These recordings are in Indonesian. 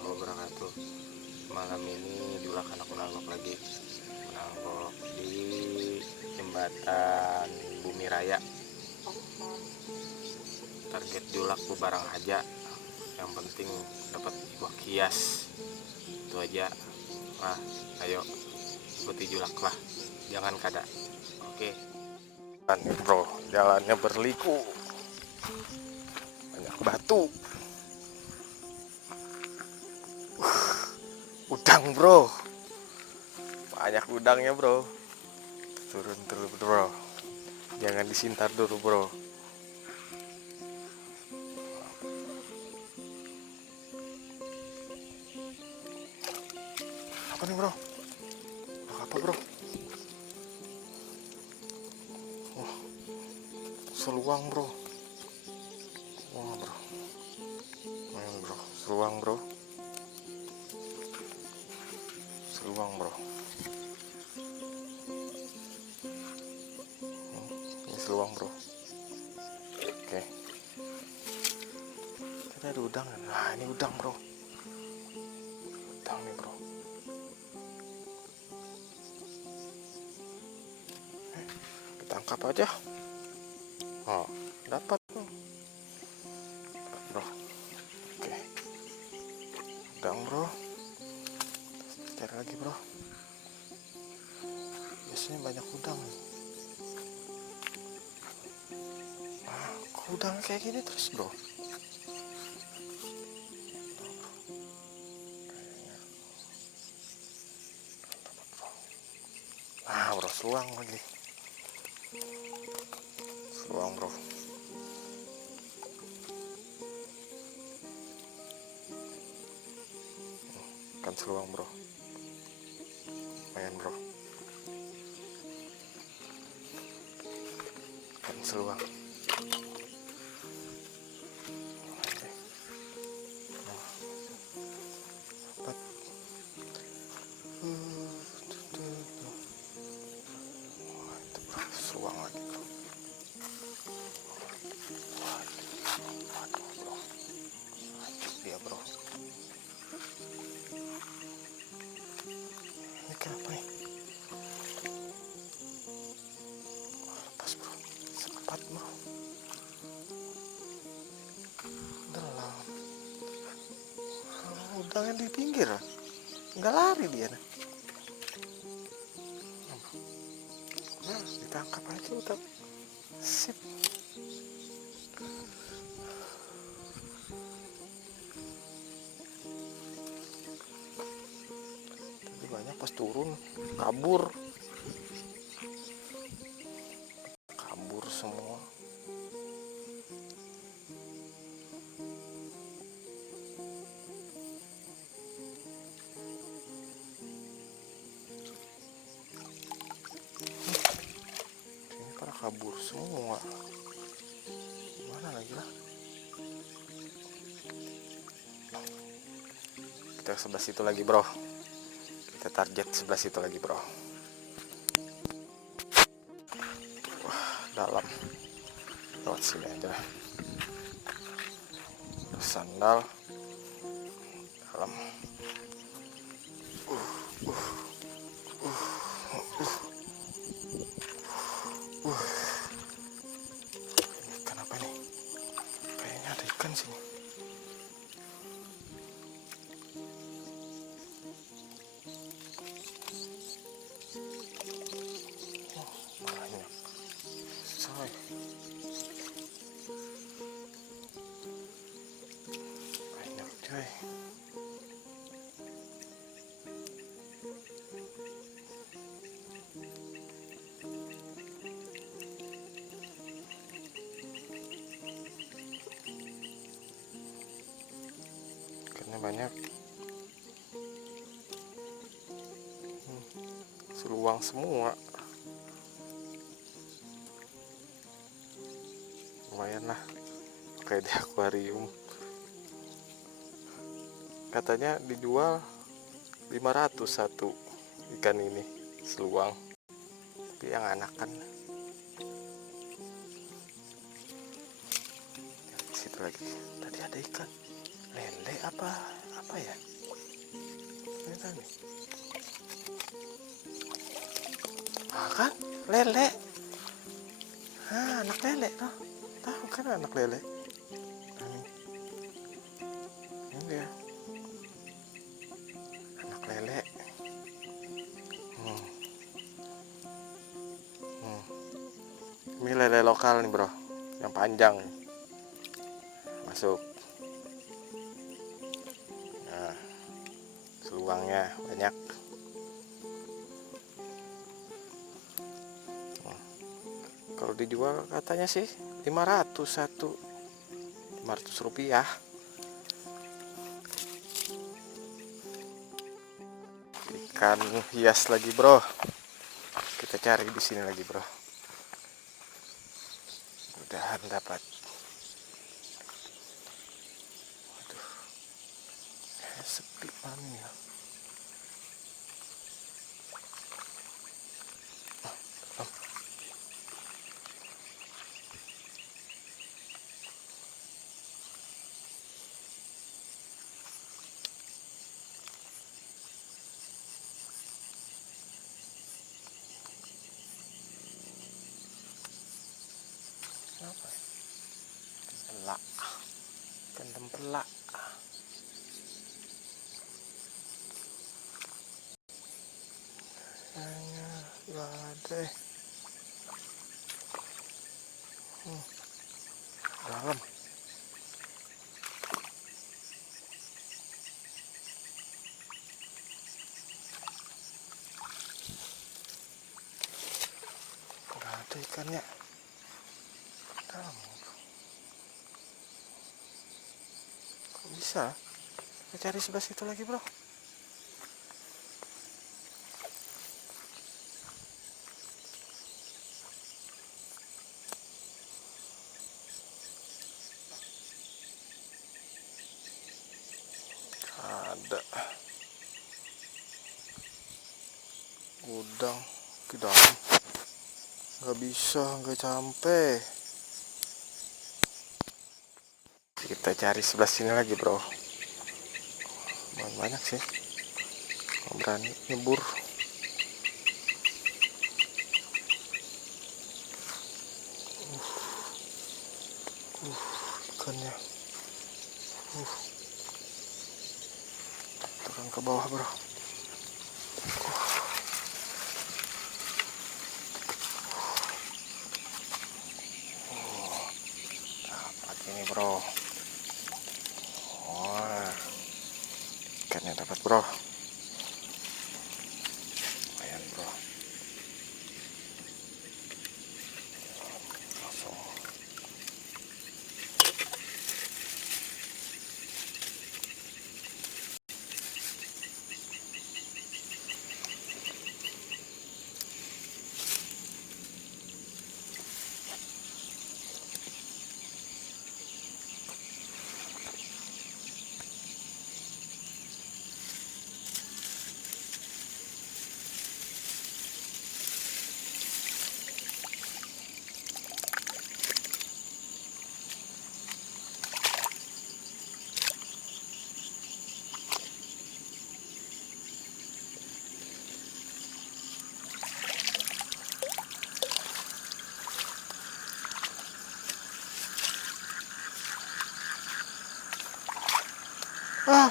warahmatullahi wabarakatuh. Malam ini Julak anak menanggok lagi, menanggok di jembatan Bumi Raya. Target Julak barang aja, yang penting dapat buah kias, itu aja. Nah, ayo ikuti Julak lah, jangan kada. Oke. Nih bro, jalannya berliku, banyak batu. Udang bro, banyak udangnya bro. Turun dulu bro, jangan disintar dulu bro. Apa nih bro? Apa bro? Wah, seluang bro. Wah bro, main bro, seluang bro. Seluang bro. Ini seluang bro. Oke. Tadi ada udang. Nah ini udang bro. Udang nih bro. Kita tangkap aja. Oh, dapat bro. Oke. Udang bro. Cari lagi bro. Biasanya banyak udang nih. Kok udang kayak gini terus bro? Ah bro, seluang lagi. Seluang bro. Ikan seluang bro. Main bro. Ikan seluang. Dapat. Wah, itu bro, seluang lagi bro. Waduh bro, hancur dia bro. Ini kenapa nih? Wah, lepas bro, sempat bro. Dalam. Udangnya di pinggir, nggak lari dia. Nah, ditangkap aja udah. Sip. Tadi banyak pas turun kabur semua. Ini pada kabur semua. Gimana lagi lah? Kita sebelah situ lagi bro. Kita target sebelah situ lagi bro. Wah, dalam. Lewat sini aja. Sandal. Dalam. Ini ikan apa nih? Kayaknya ada ikan sini. Banyak coy. Banyak coy. Ikannya banyak. Seluang semua. Lumayan lah, kayak di akuarium. Katanya dijual 500 satu ikan ini, seluang. Tapi yang anakan. Situ lagi, tadi ada ikan. lele apa ya? Ini kan, kan lele. Anak lele tuh, tahu kan anak lele. Ini dia, anak lele. Ini lele lokal nih bro, yang panjang. Masuk. Nah, seluangnya banyak. Kalau dijual katanya sih 500 satu, 500 rupiah. Ikan hias lagi bro, kita cari di sini lagi bro. Mudahan dapat. Waduh, sepi banget ya. Kenapa? Tempelak, ikan tempelak. Hanya gak ada. Dalam. Gak ada ikannya. Dalam. Kok bisa? Kita cari sebelah situ lagi bro. Ada udang ke dalam, nggak bisa, nggak sampai. Kita cari sebelah sini lagi bro. Banyak sih, nggak berani nyebur. Ikannya turun ke bawah bro. Dapat ini bro. Wah, ikannya dapat bro. Lumayan bro. Langsung. Ah,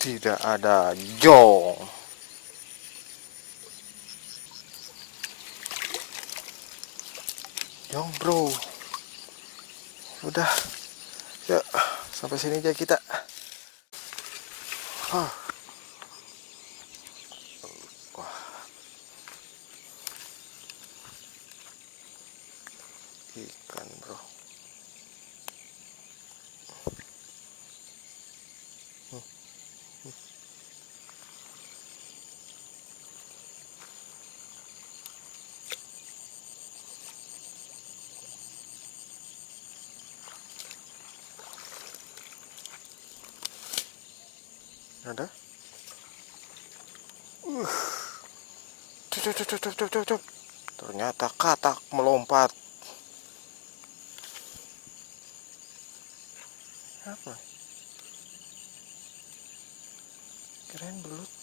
Tidak ada jong. Jong bro. Udah. Ya, sampai sini aja kita. Wah, ikan bro. Ada? Cuk, cuk, cuk, cuk, cuk, cuk. Ternyata katak melompat. Apa? Kirain belut.